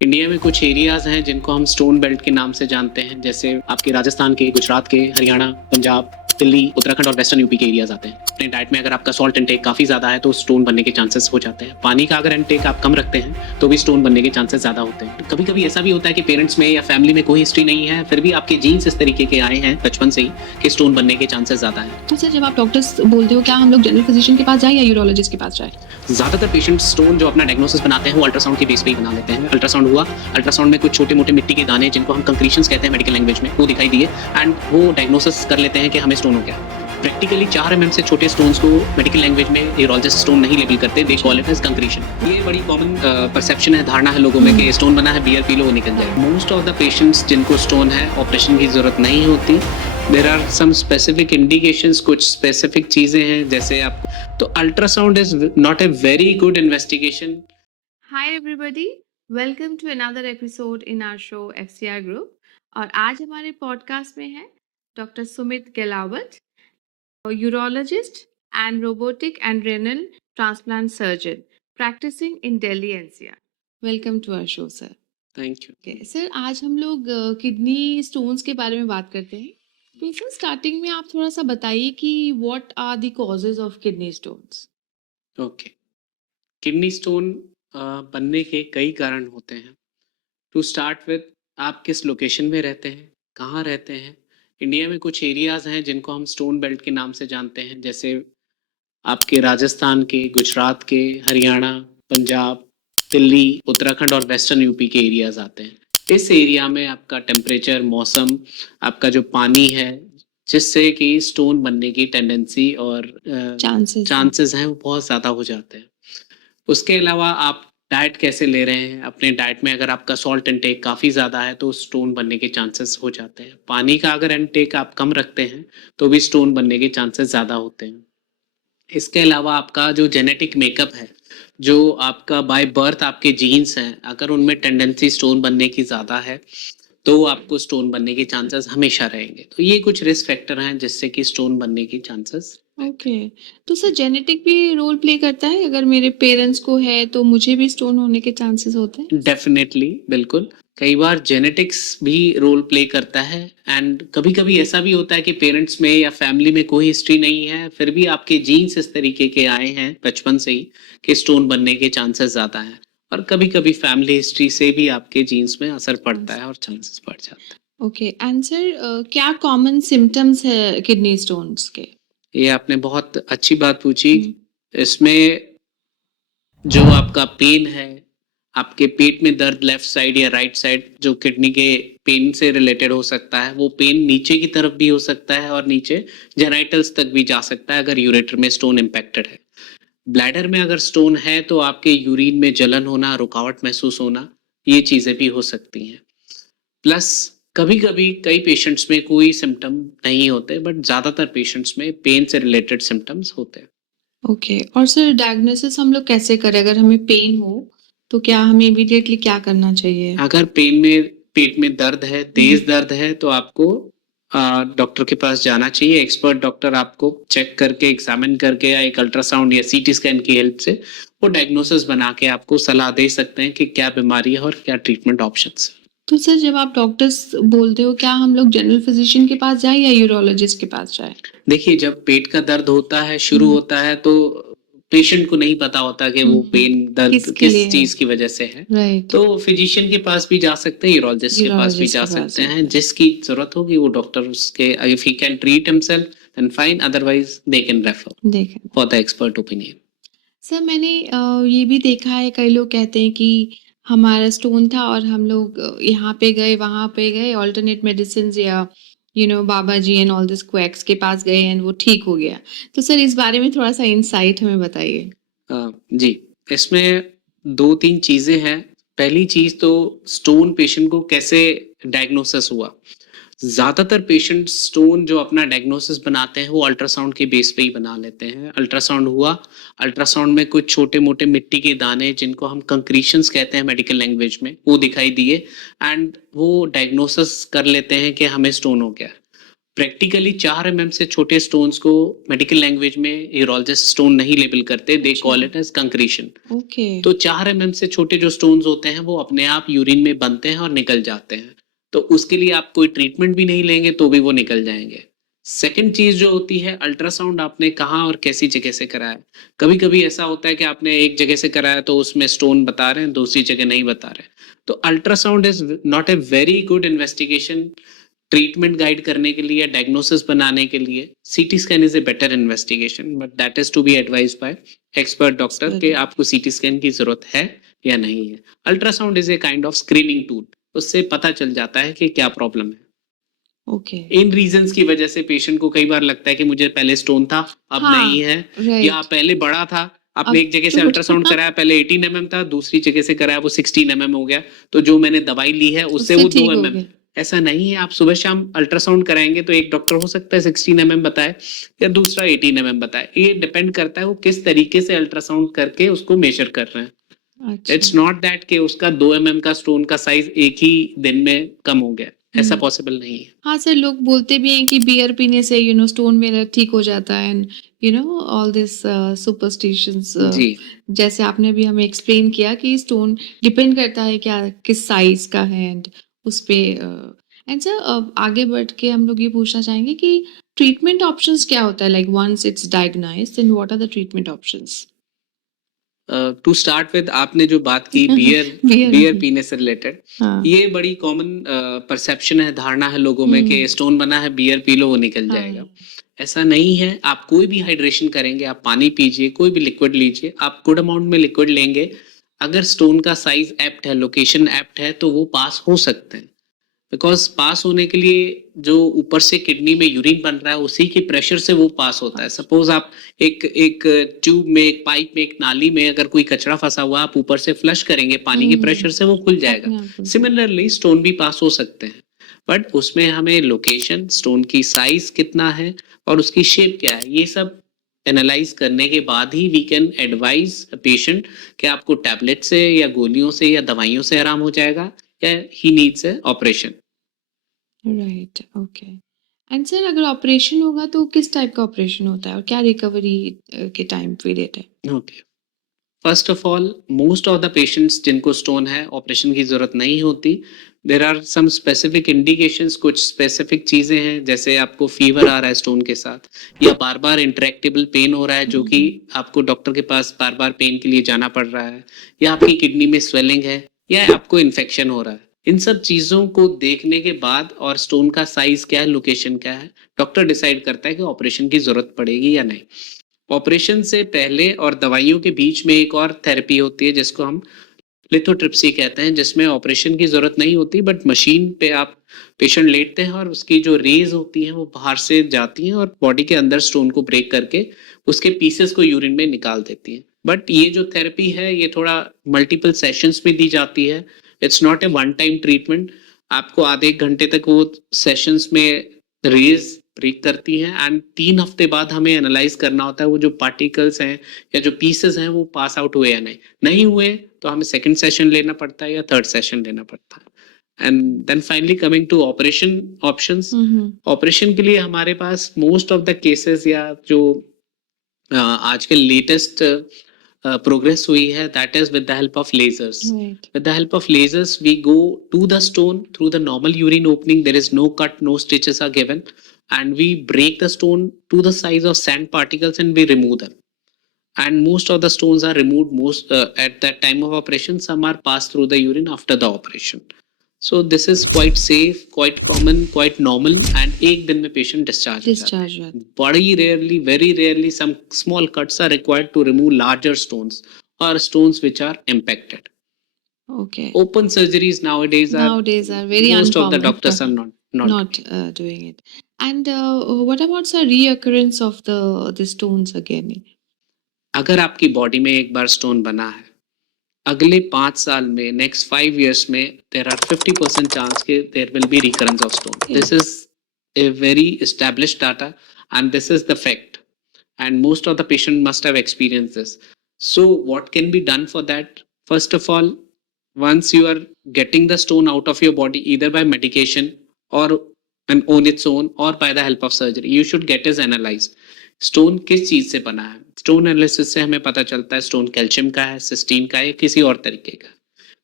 India में कुछ areas हैं जिनको हम स्टोन बेल्ट के नाम से जानते हैं, जैसे आपके राजस्थान के, गुजरात के, हरियाणा, पंजाब, दिल्ली, उत्तराखंड और वेस्टर्न यूपी के एरियाज आते हैं। अपने डाइट में अगर आपका सॉल्ट इंटेक काफ़ी ज़्यादा है तो स्टोन बनने के चांसेस हो जाते हैं। पानी का अगर इंटेक आप कम रखते हैं तो भी स्टोन बनने के चांसेस ज़्यादा होते हैं। कभी कभी ऐसा भी होता है कि पेरेंट्स में या फैमिली में कोई हिस्ट्री नहीं है, फिर भी आपके जीन्स इस तरीके के आए हैं बचपन से ही कि स्टोन बनने के चांसेस ज़्यादा हैं। तो सर, जब आप डॉक्टर्स बोलते हो, क्या हम लोग जनरल फिजिशियन के पास जाए या यूरोलॉजिस्ट के पास जाए? ज़्यादातर पेशेंट स्टोन जो अपना डायग्नोसिस बनाते हैं वो अल्ट्रासाउंड के बेस पे ही बना लेते हैं। अल्ट्रासाउंड हुआ, अल्ट्रासाउंड में कुछ छोटे मोटे मिट्टी के दाने जिनको हम कंक्रीशंस कहते हैं मेडिकल लैंग्वेज में, वो दिखाई दिए एंड वो डायग्नोसिस कर लेते हैं कि हमें स्टोन हो गया। प्रैक्टिकली 4 mm से छोटे स्टोन्स को मेडिकल लैंग्वेज में यूरोलॉजिस्ट स्टोन नहीं लेबल करते, they call it as concretion. ये बड़ी कॉमन परसेप्शन है, धारणा है लोगों में कि स्टोन बना है, बियर पी लो वो निकल जाए। मोस्ट ऑफ द पेशेंट्स जिनको स्टोन है ऑपरेशन की जरूरत नहीं होती। There are some specific indications, कुछ स्पेसिफिक चीजें हैं जैसे आप, तो ultrasound is not a very good investigation. Hi everybody, welcome to another episode in our show FCR Group। और आज हमारे पॉडकास्ट में है doctor Sumit Gelawat, urologist and robotic and renal transplant surgeon practising in Delhi NCR. Welcome to our show sir. Thank you. Sir, आज हम लोग kidney stones के बारे में बात करते हैं। तो सर, स्टार्टिंग में आप थोड़ा सा बताइए कि what are the causes of kidney stones? Okay, kidney stone बनने के कई कारण होते हैं। टू स्टार्ट विद, आप किस लोकेशन में रहते हैं, कहाँ रहते हैं। इंडिया में कुछ एरियाज हैं जिनको हम स्टोन बेल्ट के नाम से जानते हैं, जैसे आपके राजस्थान के, गुजरात के, हरियाणा, पंजाब, दिल्ली, उत्तराखंड और वेस्टर्न यूपी के एरियाज आते हैं। इस एरिया में आपका टेम्परेचर, मौसम, आपका जो पानी है, जिससे कि स्टोन बनने की टेंडेंसी और चांसेस हैं वो बहुत ज़्यादा हो जाते हैं। उसके अलावा आप डाइट कैसे ले रहे हैं, अपने डाइट में अगर आपका सॉल्ट इंटेक काफ़ी ज़्यादा है तो स्टोन बनने के चांसेस हो जाते हैं। पानी का अगर इंटेक आप कम रखते हैं तो भी स्टोन बनने के चांसेस ज़्यादा होते हैं। इसके अलावा आपका जो जेनेटिक मेकअप है, जो आपका बाय बर्थ आपके जीन्स हैं, अगर उनमें टेंडेंसी स्टोन बनने की ज़्यादा है तो आपको स्टोन बनने के चांसेस हमेशा रहेंगे। तो ये कुछ रिस्क फैक्टर हैं जिससे कि स्टोन बनने की चांसेस। ओके। तो सर, जेनेटिक भी रोल प्ले करता है? अगर मेरे पेरेंट्स को है तो मुझे भी स्टोन होने के चांसेस होते हैं? डेफिनेटली, बिल्कुल। कई बार जेनेटिक्स भी रोल प्ले करता है एंड कभी कभी ऐसा भी होता है कि पेरेंट्स में या फैमिली में कोई हिस्ट्री नहीं है, फिर भी आपके जीन्स इस तरीके के आए हैं बचपन से ही कि स्टोन बनने के चांसेस ज़्यादा हैं। और कभी कभी फैमिली हिस्ट्री से भी आपके जीन्स में असर पड़ता है और चांसेस बढ़ जाते हैं। ओके। एंड सर, क्या कॉमन सिम्टम्स है किडनी स्टोन्स के? ये आपने बहुत अच्छी बात पूछी। हम्म। इसमें जो आपका पेन है, आपके पेट में दर्द लेफ्ट साइड या राइट साइड, जो किडनी के पेन से रिलेटेड हो सकता है, वो पेन नीचे की तरफ भी हो सकता है और नीचे जेनाइटल्स तक भी जा सकता है अगर यूरेटर में स्टोन इम्पैक्टेड है। ब्लैडर में अगर स्टोन है तो आपके यूरिन में जलन होना, रुकावट महसूस होना, ये चीज़ें भी हो सकती हैं। प्लस कभी कभी कई पेशेंट्स में कोई सिम्टम नहीं होते, बट ज़्यादातर पेशेंट्स में पेन से रिलेटेड सिम्टम्स होते हैं। ओके। और सर, डायग्नोसिस हम लोग कैसे करें? अगर हमें पेन हो तो क्या हमें इमीडिएटली क्या करना चाहिए? अगर पेट में दर्द है, तेज दर्द है, तो आपको डॉक्टर के पास जाना चाहिए। एक्सपर्ट डॉक्टर आपको चेक करके, एग्जामिन करके या एक अल्ट्रासाउंड या सीटी स्कैन की हेल्प से वो डायग्नोसिस बना के आपको सलाह दे सकते हैं कि क्या बीमारी है और क्या ट्रीटमेंट ऑप्शंस। तो सर, जब आप डॉक्टर्स बोलते हो, क्या हम लोग जनरल फिजिशियन के पास जाए या यूरोलॉजिस्ट के पास जाए? देखिए, जब पेट का दर्द होता है, शुरू होता है, तो पेशेंट को नहीं पता होता कि वो पेन दर्द किसके लिए किस चीज की वजह से है। राइट। तो फिजिशियन के पास भी जा सकते हैं, यूरोलॉजिस्ट के पास भी जा सकते हैं। जिसकी जरूरत होगी वो डॉक्टर उसके, if he can treat himself then fine, otherwise they can refer देखें। For the expert opinion. Sir, मैंने ये भी देखा है, कई लोग कहते हैं कि हमारा स्टोन था और हम लोग यहाँ पे गए, वहाँ पे गए, ऑल्टरनेट मेडिसिन या बाबा जी एंड ऑल दिस क्वैक्स के पास गए एंड वो ठीक हो गया। तो सर, इस बारे में थोड़ा सा इंसाइट हमें बताइए। जी, इसमें 2-3 चीजें हैं। पहली चीज तो स्टोन पेशेंट को कैसे डायग्नोसिस हुआ। ज्यादातर पेशेंट स्टोन जो अपना डायग्नोसिस बनाते हैं वो अल्ट्रासाउंड के बेस पे ही बना लेते हैं। अल्ट्रासाउंड हुआ, अल्ट्रासाउंड में कुछ छोटे मोटे मिट्टी के दाने जिनको हम कंक्रीशंस कहते हैं मेडिकल लैंग्वेज में, वो दिखाई दिए एंड वो डायग्नोसिस कर लेते हैं कि हमें स्टोन हो गया। प्रैक्टिकली 4 एमएम से छोटे स्टोन्स को मेडिकल लैंग्वेज में यूरोलॉजिस्ट स्टोन नहीं लेबल करते, दे अच्छा। Call it as concretion. Okay. तो 4 एमएम से छोटे जो स्टोन्स होते हैं वो अपने आप यूरिन में बनते हैं और निकल जाते हैं। तो उसके लिए आप कोई ट्रीटमेंट भी नहीं लेंगे तो भी वो निकल जाएंगे। सेकंड चीज जो होती है, अल्ट्रासाउंड आपने कहाँ और कैसी जगह से कराया। कभी कभी ऐसा होता है कि आपने एक जगह से कराया तो उसमें स्टोन बता रहे हैं, दूसरी जगह नहीं बता रहे। तो ultrasound is not a very good investigation treatment guide करने के लिए, डायग्नोसिस बनाने के लिए। CT scan is a better investigation, but that is to be advise by expert doctor कि आपको सीटी स्कैन की जरूरत है या नहीं है। Ultrasound is a kind of screening tool, उससे पता चल जाता है कि क्या प्रॉब्लम है। ओके। इन रीजंस की वजह से पेशेंट को कई बार लगता है कि मुझे पहले स्टोन था, अब हाँ, नहीं है, या राइट। पहले बड़ा था, आपने अब एक जगह से छोटा अल्ट्रासाउंड कराया, पहले 18 एमएम था, दूसरी जगह से कराया वो 16 एमएम हो गया, तो जो मैंने दवाई ली है उससे उससे वो 2 ठीक हो एमएम। गया। ऐसा नहीं है, आप सुबह शाम अल्ट्रासाउंड कराएंगे तो एक डॉक्टर हो सकता है 16 एमएम बताए या दूसरा 18 एमएम बताए। ये डिपेंड करता है वो किस तरीके से अल्ट्रासाउंड करके उसको मेजर कर रहे हैं। इट्स अच्छा। नॉट दैट कि उसका 2 एमएम का स्टोन का साइज एक ही दिन में कम हो गया, ऐसा हम्म। पॉसिबल नहीं है। हाँ सर, लोग बोलते भी हैं कि बियर पीने से स्टोन मेरा ठीक हो जाता है, एंड ऑल दिस सुपरस्टिशंस। जी। जैसे आपने भी हमें एक्सप्लेन किया कि स्टोन डिपेंड करता है क्या किस साइज का है, एंड उस पे एंड सर आगे बढ़ के हम लोग ये पूछना चाहेंगे कि ट्रीटमेंट ऑप्शंस क्या होता है, like once it's diagnosed then what are the treatment options? To start with, आपने जो बात की बियर बियर बियर पीने से रिलेटेड, हाँ। ये बड़ी कॉमन परसेप्शन है, धारणा है लोगों में कि स्टोन बना है, बियर पी लो वो निकल जाएगा। हाँ। ऐसा नहीं है। आप कोई भी हाइड्रेशन करेंगे, आप पानी पीजिए, कोई भी लिक्विड लीजिए, आप गुड अमाउंट में लिक्विड लेंगे, अगर स्टोन का साइज एप्ट है, लोकेशन एप्ट है, तो वो पास हो सकते हैं। बिकॉज पास होने के लिए जो ऊपर से किडनी में यूरिन बन रहा है उसी के प्रेशर से वो पास होता है। सपोज आप एक एक ट्यूब में, एक पाइप में, एक नाली में अगर कोई कचरा फंसा हुआ, आप ऊपर से फ्लश करेंगे, पानी के प्रेशर से वो खुल जाएगा। अपने आप खुल जाएगा। सिमिलरली स्टोन भी पास हो सकते हैं, बट उसमें हमें लोकेशन, स्टोन की साइज कितना है और उसकी शेप क्या है, ये सब एनालाइज करने के बाद ही वी कैन एडवाइज पेशेंट कि आपको टैबलेट से या गोलियों से या दवाइयों से आराम हो जाएगा या he needs a operation. Right, okay. And sir अगर ऑपरेशन होगा तो किस टाइप का ऑपरेशन होता है और क्या रिकवरी के टाइम पीरियड है? Okay, first of all most of the patients जिनको स्टोन है ऑपरेशन की जरूरत नहीं होती। There are some specific indications, कुछ स्पेसिफिक चीजें हैं, जैसे आपको फीवर आ रहा है स्टोन के साथ, या बार बार इंट्रैक्टेबल पेन हो रहा है जो कि आपको डॉक्टर के पास बार बार पेन के लिए जाना पड़ रहा है, या आपकी किडनी में स्वेलिंग है, या आपको इन्फेक्शन हो रहा है। इन सब चीजों को देखने के बाद और स्टोन का साइज क्या है, लोकेशन क्या है, डॉक्टर डिसाइड करता है कि ऑपरेशन की जरूरत पड़ेगी या नहीं। ऑपरेशन से पहले और दवाइयों के बीच में एक और थेरेपी होती है जिसको हम लिथोट्रिप्सी कहते हैं, जिसमें ऑपरेशन की जरूरत नहीं होती, बट मशीन पे आप पेशेंट लेटते हैं और उसकी जो रेज होती हैं वो बाहर से जाती हैं और बॉडी के अंदर स्टोन को ब्रेक करके उसके पीसेस को यूरिन में निकाल देती हैं। बट ये जो थेरेपी है ये थोड़ा मल्टीपल सेशंस में दी जाती है। It's not a one time treatment. आपको आधे एक घंटे तक वो सेशंस में रेज ब्रेक करती हैं, एंड 3 हफ्ते बाद हमें एनालाइज करना होता है वो जो पार्टिकल्स हैं या जो पीसेस हैं वो पास आउट हुए या नहीं हुए तो हमें सेकंड सेशन लेना पड़ता है या थर्ड सेशन लेना पड़ता है। And then finally coming to operation options. Operation के लिए हमारे पास मोस्ट ऑफ द केसेस या जो आजकल लेटेस्ट प्रोग्रेस हुई है, that is with the help of lasers. With the help of lasers, we go to the stone through the normal urine opening. There is no cut, no stitches are given, and we break the stone to the size of sand particles and we remove them. And most of the stones are removed at that time of operation. Some are passed through the urine after the operation. So this is quite safe, quite common, quite normal, and एक दिन में patient discharge हो जाता है। बड़ी rarely, very rarely, some small cuts are required to remove larger stones or stones which are impacted. Okay. Open surgeries nowadays are very most of the uncommon. doctors are not Doing it. And what about the reoccurrence of the stones again? अगर आपकी body में एक बार stone बना है, अगले 5 साल में, next 5 years में, there are 50% chance के there will be recurrence of stone. This is a very established data and this is the fact, and most of the patient must have experienced this. So what can be done for that? First of all, once you are getting the stone out of your body either by medication or and on its own or by the help of surgery. You should get is analyzed. Stone किस चीज से बना है? Stone analysis से हमें पता चलता है स्टोन कैल्शियम का है, सिस्टीन का है, या किसी और तरीके का।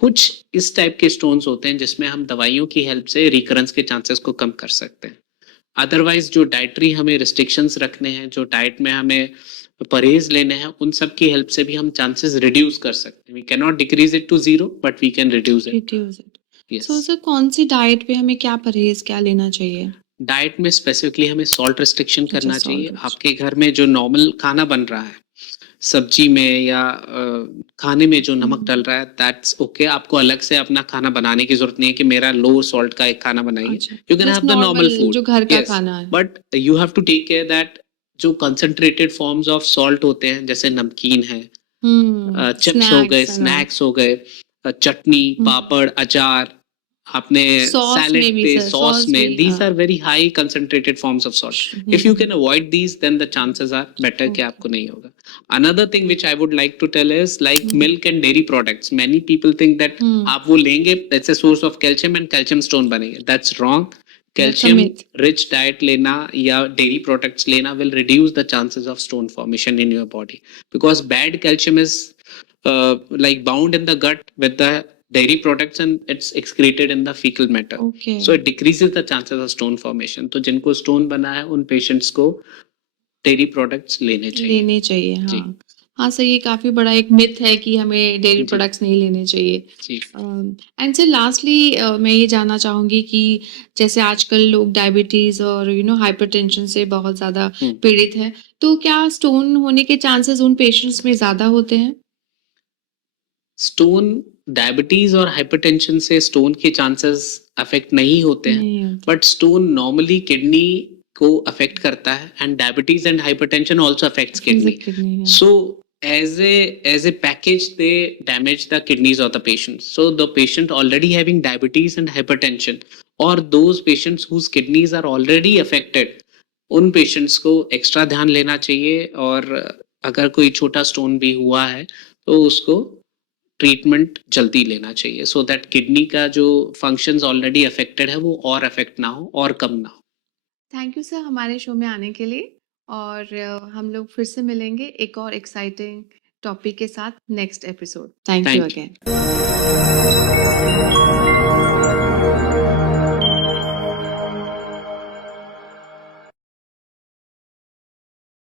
कुछ इस टाइप के स्टोन्स होते हैं जिसमें हम दवाइयों की हेल्प से रिकरेंस के चांसेस को कम कर सकते हैं। अदरवाइज जो डाइटरी हमें रिस्ट्रिक्शंस रखने हैं, जो डाइट में हमें परहेज लेने हैं, उन सब की हेल्प से भी हम चांसेस रिड्यूस कर सकते हैं। We can not decrease it to 0 but we can reduce it. Reduce it. Yes. So sir कौन सी डाइट पे हमें क्या परहेज क्या लेना चाहिए? डाइट में स्पेसिफिकली हमें सॉल्ट रिस्ट्रिक्शन अच्छा, करना salt चाहिए। restriction। आपके घर में जो नॉर्मल खाना बन रहा है, सब्जी में या खाने में जो नमक डल रहा है, दैट्स ओके। आपको अलग से अपना खाना बनाने की जरूरत नहीं है कि मेरा लो सॉल्ट का एक खाना बनाइए। अच्छा, यू कैन बस have the normal normal food जो घर का यस, खाना है। But you have to take care that जो कंसंट्रेटेड फॉर्म्स ऑफ सॉल्ट होते हैं, जैसे नमकीन है, चिप्स हो गए, स्नैक्स एंड ऑल। स्नैक्स हो गए, चटनी, पापड़, अचार, आपने सॉस सैलेड में भी पे, सर, सॉस सॉस में, भी these are very high concentrated forms of salt. If you can avoid these, then the chances are better कि आपको नहीं होगा। Another thing which I would like to tell is like milk and dairy products. Many people think that आप वो लेंगे, that's a source of calcium and calcium stone बनेंगे। That's wrong. Calcium rich diet लेना या dairy products लेना will reduce the chances of stone formation in your body, because bad calcium is like bound in the gut with the dairy products and it's excreted in the fecal matter. Okay. So it decreases the chances of stone formation. तो जिनको stone बना है उन patients को dairy products लेने चाहिए। जी। हाँ। हाँ सर, ये काफी बड़ा एक मिथ है कि हमें डेयरी जी। प्रोडक्ट्स नहीं लेने चाहिए। जी। एंड सर लास्टली मैं ये जानना चाहूंगी कि जैसे आजकल लोग डायबिटीज और हाइपरटेंशन से बहुत ज्यादा पीड़ित हैं, तो क्या स्टोन होने के चांसेस उन पेशेंट्स में ज्यादा होते हैं? स्टोन, डायबिटीज और हाइपरटेंशन से स्टोन के चांसेस अफेक्ट नहीं होते हैं, नहीं होते। बट स्टोन नॉर्मली किडनी को अफेक्ट करता है and diabetes and hypertension also affects kidney. Kidney So as a package, they damage the kidneys of the patient. So the patient already having diabetes and hypertension, or those patients whose kidneys are already affected, उन patients को extra ध्यान लेना चाहिए। और अगर कोई छोटा stone भी हुआ है तो उसको ट्रीटमेंट जल्दी लेना चाहिए, सो दैट किडनी का जो फंक्शंस ऑलरेडी अफेक्टेड है वो और अफेक्ट ना हो और कम ना हो। थैंक यू सर हमारे शो में आने के लिए, और हम लोग फिर से मिलेंगे एक और एक्साइटिंग टॉपिक के साथ next episode. Thank you Thank you. Again.